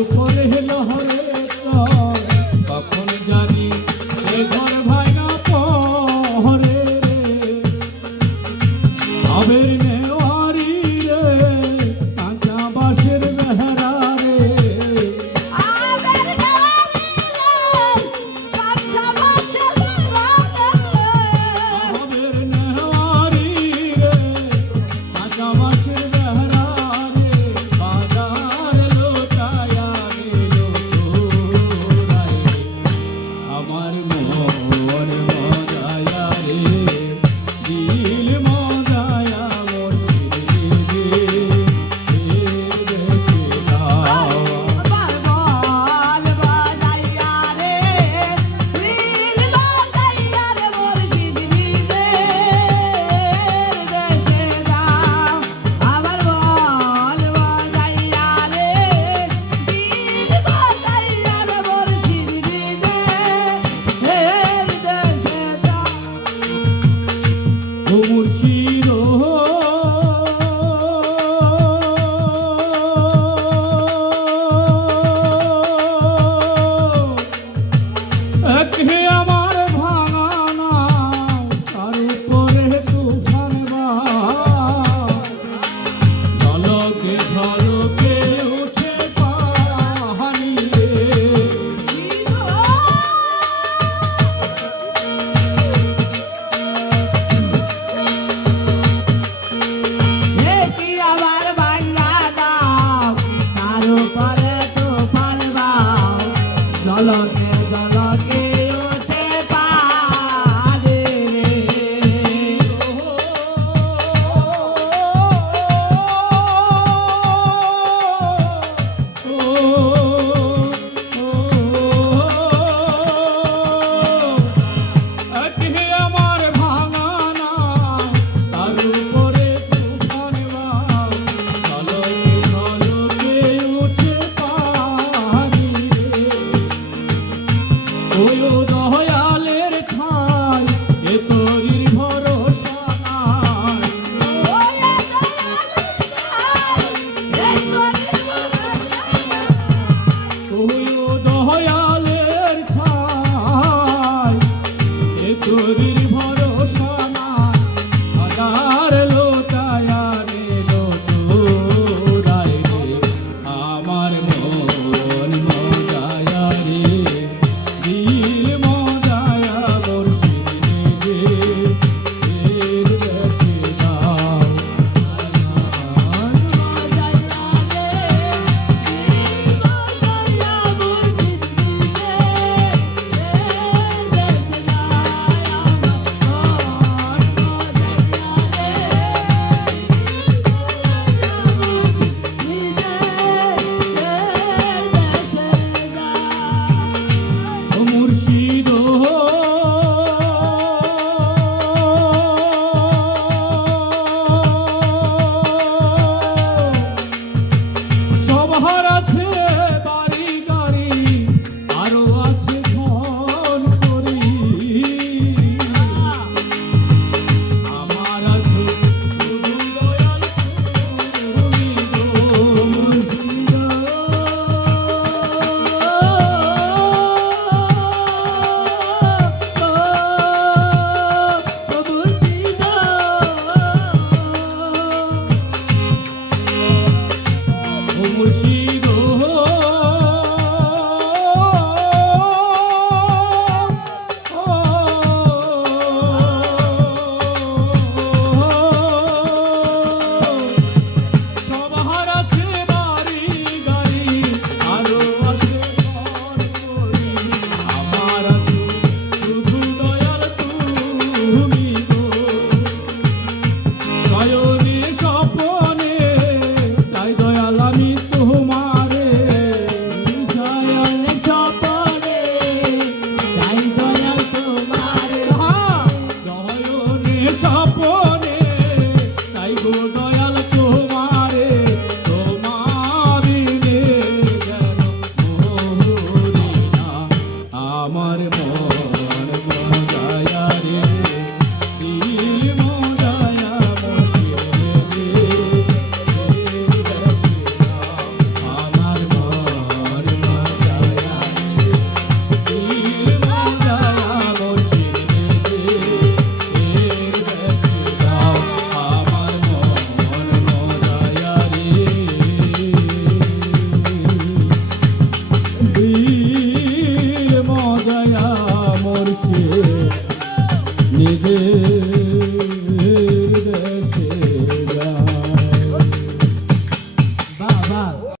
উপরে লহরে চর কখন জানি সে ঘর ভাঙা পহরে আবের নেওয়ারি রে কাঁচা বাঁশের বেহারা রে আবের নেওয়ারি রে কাঁচা বাঁশের বেহারা রে আবের নেওয়ারি রে কাঁচা বাঁশের বেহারা রে বাজার লোটায়া গেল তোরাই আমার মন মজায়া রে দিল মজায়া মুর্শিদ দেশে দাওয়া বল বাজাইয়া রে দিল বাজাইয়া রে মুর্শিদ নিজের দেশে যাও আবার বল বাজাইয়া রে দিল বাজাইয়া রে মুর্শিদ নিজের দেশে যাও ও মুর্শিদ হে আমার ভাঙানা তার উপরে তুফান ঝলকে ঝলকে উঠে পাহাড়ি রে কি আবার ভাঙ্গা দাও তার উপরে তুফান দাও জলকে জলকে উঠে পারে হে আমার ভাঙানা তার উপরে তুফান ঝলকে ঝলকে উঠে পাহাড়ি রে নিজের